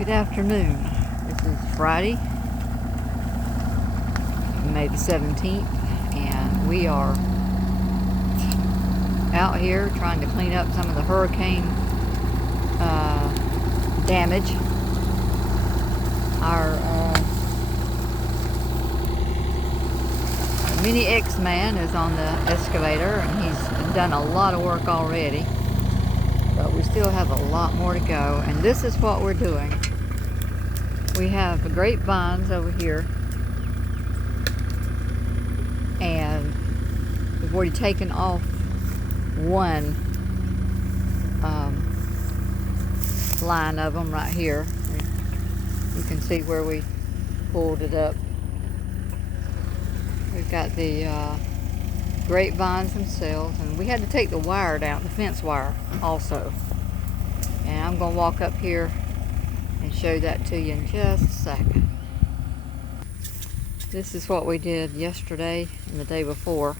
Good afternoon. This is Friday, May the 17th, and we are out here trying to clean up some of the hurricane damage. Our Mini X man is on the excavator, and he's done a lot of work already, but we still have a lot more to go. And this is what we're doing. We have grapevines over here, and we've already taken off one line of them right here. You can see where we pulled it up. We've got the grapevines themselves, and we had to take the wire down, the fence wire also. And I'm going to walk up here and show that to you in just a second. This is what we did yesterday and the day before.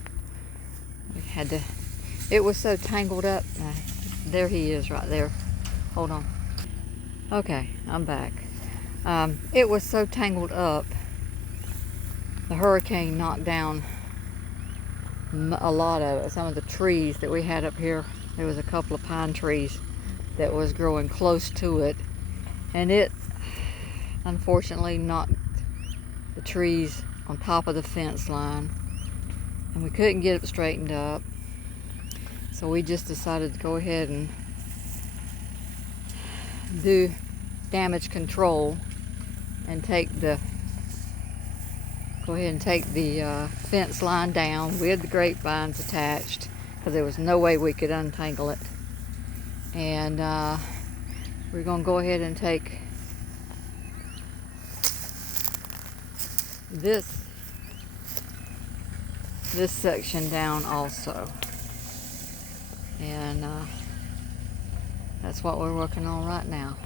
We had to, it was so tangled up. There he is right there. Hold on. Okay, I'm back. It was so tangled up. The hurricane knocked down a lot of it. Some of the trees that we had up here, there was a couple of pine trees that was growing close to it, and it unfortunately knocked the trees on top of the fence line, and we couldn't get it straightened up. So we just decided to go ahead and do damage control and go ahead and take the fence line down with the grapevines attached, because there was no way we could untangle it. And we're going to go ahead and take this section down also. And that's what we're working on right now.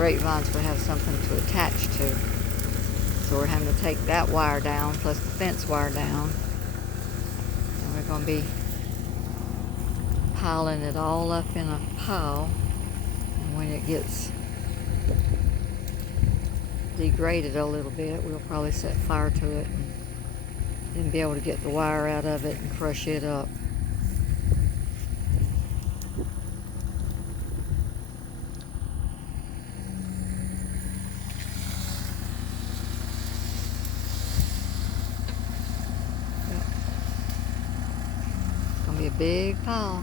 grapevines would have something to attach to. So we're having to take that wire down plus the fence wire down. And we're going to be piling it all up in a pile. And when it gets degraded a little bit, we'll probably set fire to it and then be able to get the wire out of it and crush it up. It's gonna be a big pile.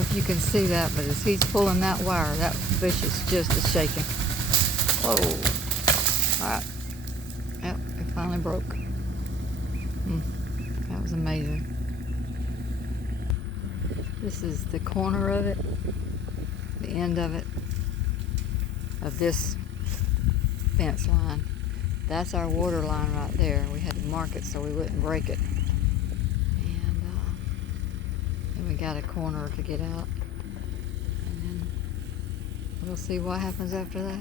If you can see that, but as he's pulling that wire, that bush is just a shaking. Whoa. All right. Yep, it finally broke. That was amazing. This is the corner of it, the end of it, of this fence line. That's our water line right there. We had to mark it so we wouldn't break it. And then we got a corner to get out. And then we'll see what happens after that.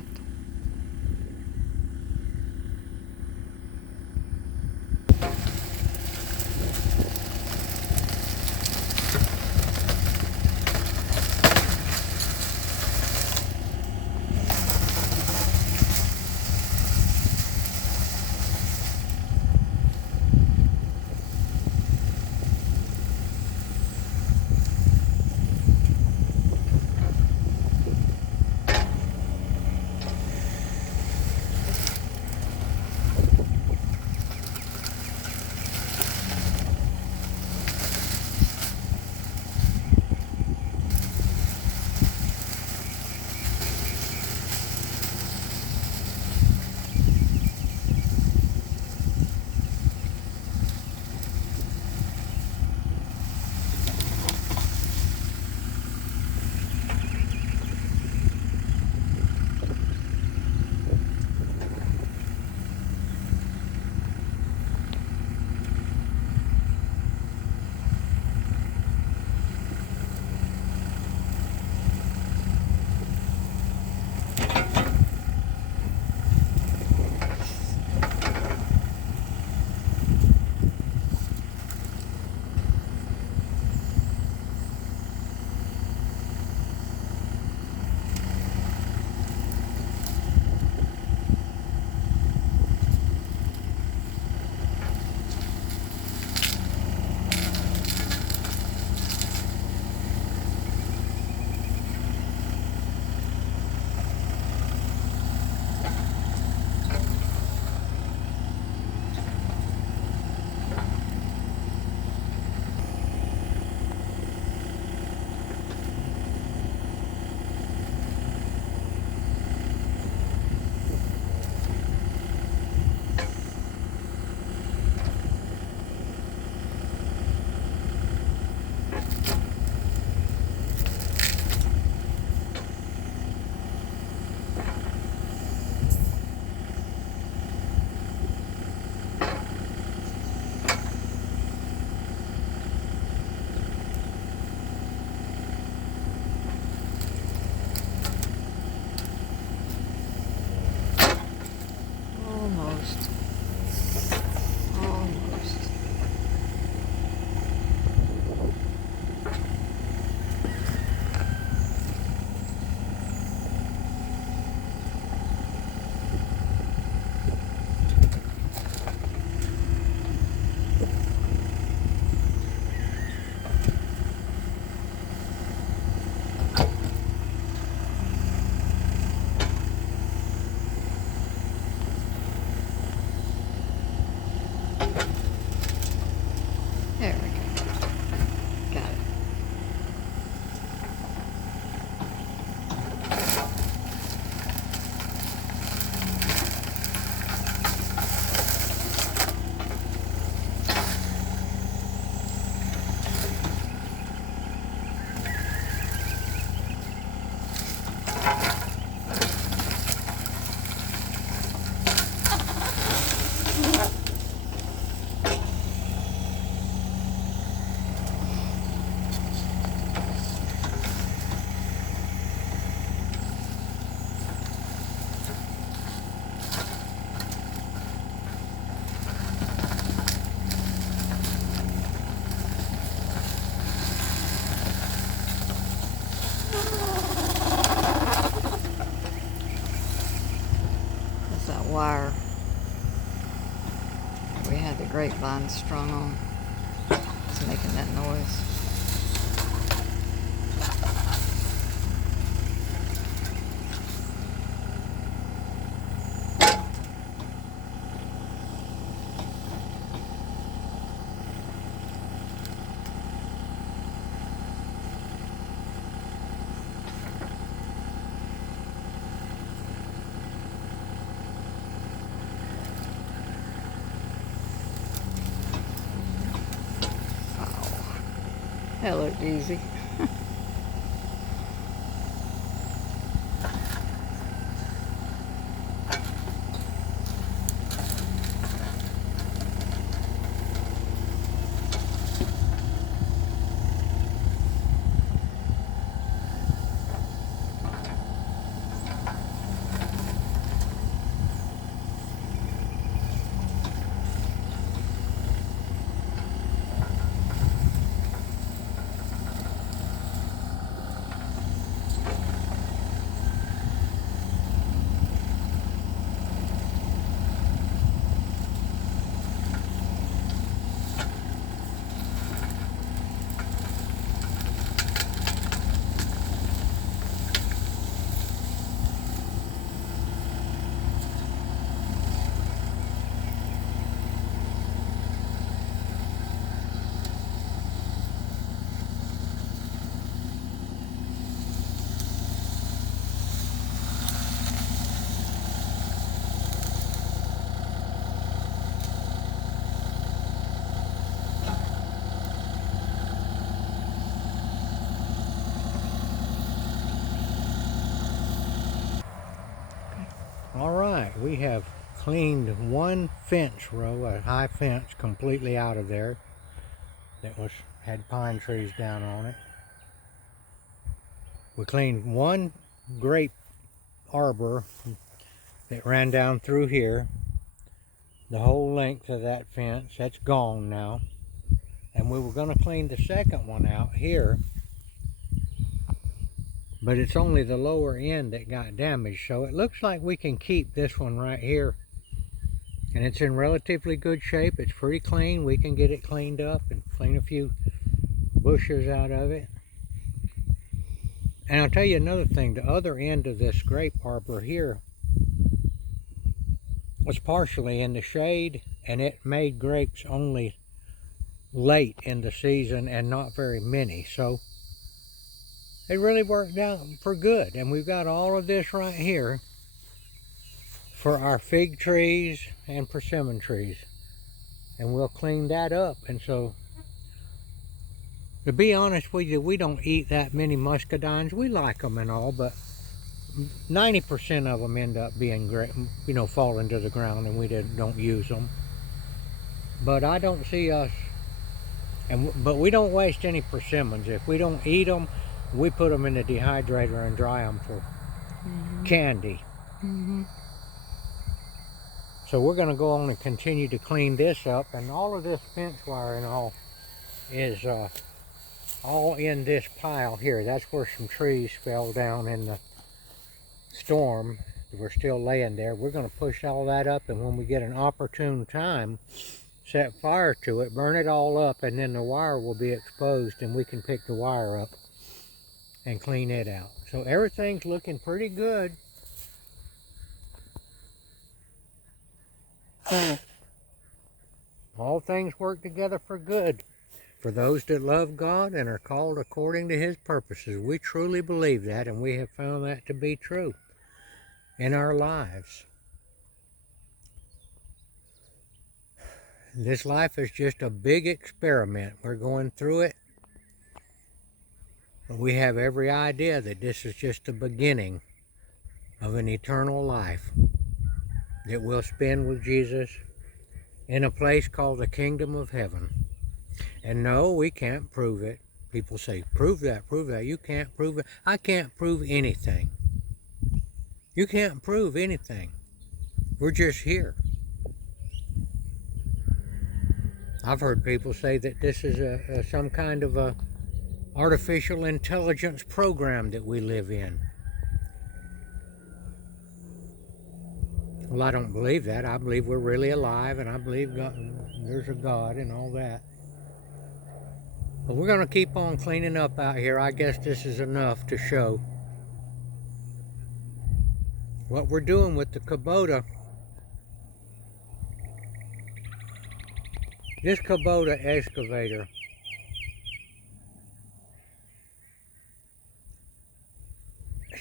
Almost. Almost. There we go. Got it. That's that wire we had the grapevine strung on. It's making that noise. That looked easy. we have cleaned one fence row, a high fence, completely out of there that had pine trees down on it. We cleaned one grape arbor that ran down through here, the whole length of that fence. That's gone now. And we were going to clean the second one out here, but it's only the lower end that got damaged. So it looks like we can keep this one right here, and it's in relatively good shape. It's pretty clean. We can get it cleaned up and clean a few bushes out of it. And I'll tell you another thing, the other end of this grape arbor here was partially in the shade, and it made grapes only late in the season and not very many. So it really worked out for good. And we've got all of this right here for our fig trees and persimmon trees, and we'll clean that up. And so, to be honest with you, we don't eat that many muscadines. We like them and all, but 90% of them end up being great, falling to the ground, and we don't use them. But I don't see us, but we don't waste any persimmons. If we don't eat them, we put them in the dehydrator and dry them for candy. So we're going to go on and continue to clean this up, and all of this fence wire and all is all in this pile here. That's where some trees fell down in the storm. We're still laying there. We're going to push all that up, and when we get an opportune time, set fire to it, burn it all up, and then the wire will be exposed, and we can pick the wire up and clean it out. So everything's looking pretty good. All things work together for good for those that love God and are called according to His purposes. We truly believe that, and we have found that to be true in our lives. This life is just a big experiment. We're going through it, but we have every idea that this is just the beginning of an eternal life that we'll spend with Jesus in a place called the kingdom of heaven. And no, we can't prove it. People say, prove that, prove that. You can't prove it. I can't prove anything. You can't prove anything. We're just here. I've heard people say that this is some kind of a artificial intelligence program that we live in. Well, I don't believe that. I believe we're really alive, and I believe there's a God and all that. But we're going to keep on cleaning up out here. I guess this is enough to show what we're doing with the Kubota. This Kubota excavator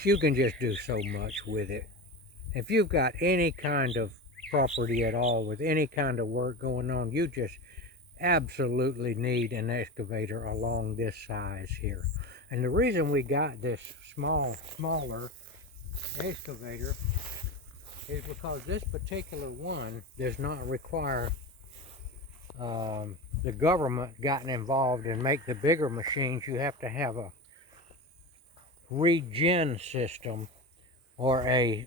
you can just do so much with it. If you've got any kind of property at all with any kind of work going on, you just absolutely need an excavator along this size here. And the reason we got this smaller excavator is because this particular one does not require the government gotten involved and make the bigger machines. You have to have a regen system or a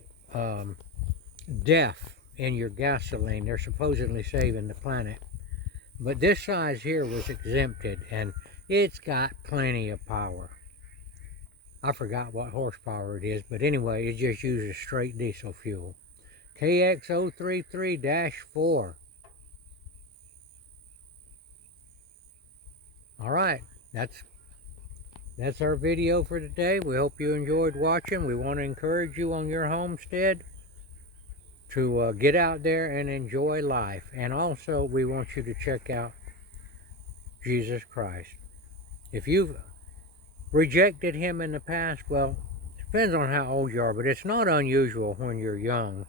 DEF in your gasoline. They're supposedly saving the planet. But this size here was exempted, and it's got plenty of power. I forgot what horsepower it is, but anyway, it just uses straight diesel fuel. KX033-4. All right, that's our video for today. We hope you enjoyed watching. We want to encourage you on your homestead to get out there and enjoy life. And also, we want you to check out Jesus Christ. If you've rejected Him in the past, well, it depends on how old you are, but it's not unusual when you're young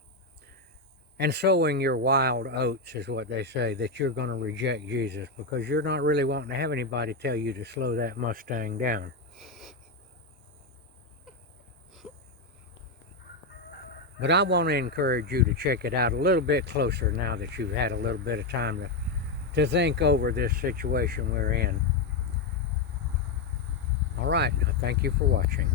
and sowing your wild oats, is what they say, that you're going to reject Jesus, because you're not really wanting to have anybody tell you to slow that Mustang down. But I want to encourage you to check it out a little bit closer now that you've had a little bit of time to think over this situation we're in. All right, I thank you for watching.